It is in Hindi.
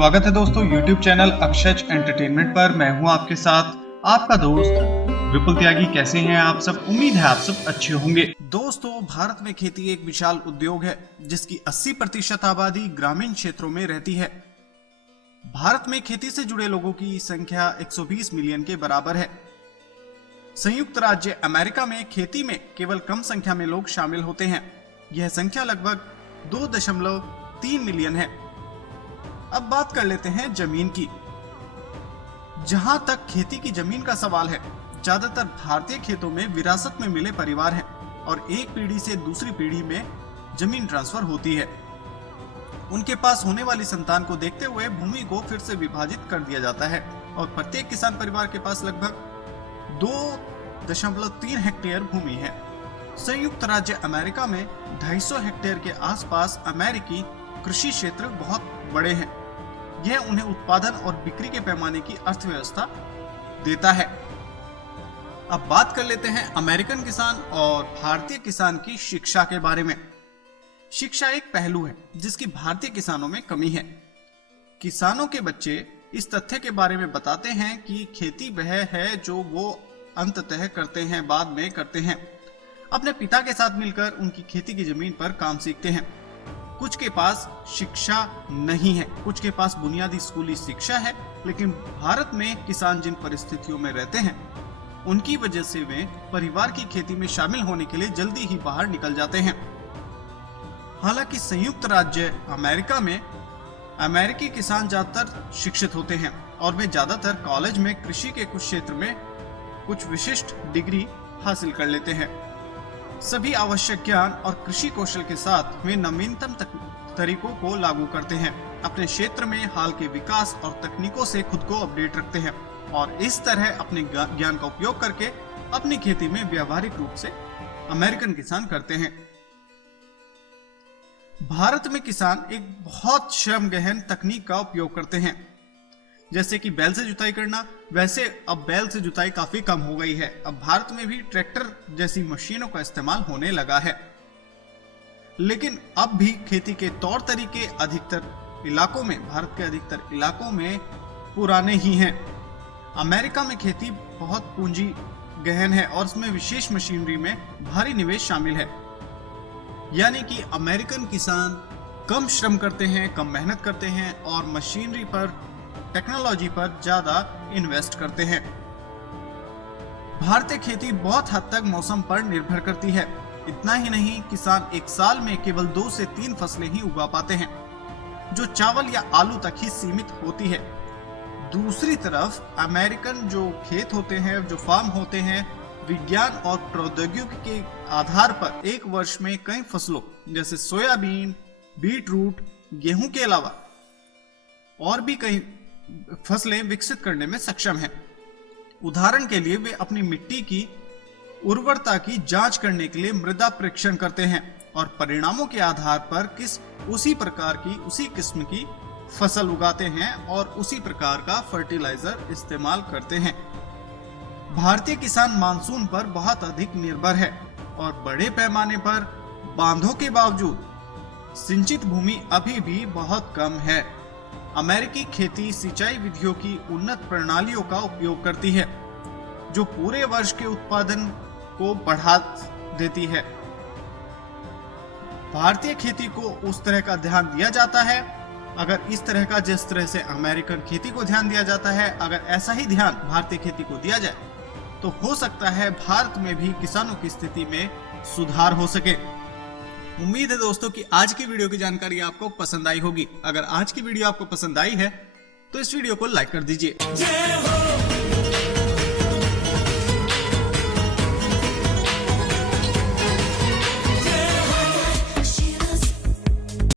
स्वागत है दोस्तों YouTube चैनल अक्षज एंटरटेनमेंट पर। मैं हूं आपके साथ आपका दोस्त विपुल त्यागी। कैसे हैं आप सब? उम्मीद है आप सब अच्छे होंगे। दोस्तों, भारत में खेती एक विशाल उद्योग है जिसकी 80% आबादी ग्रामीण क्षेत्रों में रहती है। भारत में खेती से जुड़े लोगों की संख्या 120 मिलियन के बराबर है। संयुक्त राज्य अमेरिका में खेती में केवल कम संख्या में लोग शामिल होते हैं। यह संख्या लगभग 2.3 मिलियन है। अब बात कर लेते हैं जमीन की। जहां तक खेती की जमीन का सवाल है, ज्यादातर भारतीय खेतों में विरासत में मिले परिवार हैं और एक पीढ़ी से दूसरी पीढ़ी में जमीन ट्रांसफर होती है। उनके पास होने वाली संतान को देखते हुए भूमि को फिर से विभाजित कर दिया जाता है और प्रत्येक किसान परिवार के पास लगभग 2.3 हेक्टेयर भूमि है। संयुक्त राज्य अमेरिका में 250 हेक्टेयर के आसपास अमेरिकी कृषि क्षेत्र बहुत बड़े हैं। यह उन्हें उत्पादन और बिक्री के पैमाने की अर्थव्यवस्था देता है। अब बात कर लेते हैं अमेरिकन किसान और भारतीय किसान की शिक्षा के बारे में। शिक्षा एक पहलू है जिसकी भारतीय किसानों में कमी है। किसानों के बच्चे इस तथ्य के बारे में बताते हैं कि खेती वह है जो वो अंततः करते हैं, बाद में करते हैं। अपने पिता के साथ मिलकर उनकी खेती की जमीन पर काम सीखते हैं। कुछ के पास शिक्षा नहीं है, कुछ के पास बुनियादी स्कूली शिक्षा है, लेकिन भारत में किसान जिन परिस्थितियों में रहते हैं उनकी वजह से वे परिवार की खेती में शामिल होने के लिए जल्दी ही बाहर निकल जाते हैं। हालांकि संयुक्त राज्य अमेरिका में अमेरिकी किसान ज्यादातर शिक्षित होते हैं और वे ज्यादातर कॉलेज में कृषि के कुछ क्षेत्र में कुछ विशिष्ट डिग्री हासिल कर लेते हैं। सभी आवश्यक ज्ञान और कृषि कौशल के साथ वे नवीनतम तरीकों को लागू करते हैं, अपने क्षेत्र में हाल के विकास और तकनीकों से खुद को अपडेट रखते हैं और इस तरह अपने ज्ञान का उपयोग करके अपनी खेती में व्यावहारिक रूप से अमेरिकन किसान करते हैं। भारत में किसान एक बहुत श्रम गहन तकनीक का उपयोग करते हैं, जैसे कि बैल से जुताई करना। वैसे अब बैल से जुताई काफी कम हो गई है। अब भारत में भी ट्रैक्टर जैसी मशीनों का इस्तेमाल होने लगा है, लेकिन अब भी खेती के तौर तरीके अधिकतर इलाकों में, भारत के अधिकतर इलाकों में पुराने ही हैं। अमेरिका में खेती बहुत पूंजी गहन है और इसमें विशेष मशीनरी में भारी निवेश शामिल है। यानी कि अमेरिकन किसान कम श्रम करते हैं, कम मेहनत करते हैं और मशीनरी पर, टेक्नोलॉजी पर ज्यादा इन्वेस्ट करते हैं। भारतीय खेती बहुत हद तक मौसम पर निर्भर करती है। इतना ही नहीं, किसान एक साल में केवल 2 से 3 फसलें ही उगा पाते हैं, जो चावल या आलू तक ही सीमित होती है। दूसरी तरफ अमेरिकन जो खेत होते हैं, जो फार्म होते हैं, विज्ञान और प्रौद्योगिकी के आधार पर एक वर्ष में कई फसलों जैसे सोयाबीन, बीट रूट, गेहूं के अलावा और भी कई फसलें विकसित करने में सक्षम हैं। उदाहरण के लिए वे अपनी मिट्टी की उर्वरता की जांच करने के लिए मृदा परीक्षण करते हैं और परिणामों के आधार पर उसी प्रकार की, उसी किस्म की फसल उगाते हैं और उसी प्रकार का फर्टिलाइजर इस्तेमाल करते हैं। भारतीय किसान मानसून पर बहुत अधिक निर्भर है और बड़े पैमाने पर बांधों के बावजूद सिंचित भूमि अभी भी बहुत कम है। अमेरिकी खेती सिंचाई विधियों की उन्नत प्रणालियों का उपयोग करती है, जो पूरे वर्ष के उत्पादन को बढ़ा देती है। भारतीय खेती को उस तरह का ध्यान दिया जाता है, अगर इस तरह का जिस तरह से अमेरिकन खेती को ध्यान दिया जाता है, अगर ऐसा ही ध्यान भारतीय खेती को दिया जाए तो हो सकता है भारत में भी किसानों की स्थिति में सुधार हो सके। उम्मीद है दोस्तों कि आज की वीडियो की जानकारी आपको पसंद आई होगी। अगर आज की वीडियो आपको पसंद आई है तो इस वीडियो को लाइक कर दीजिए।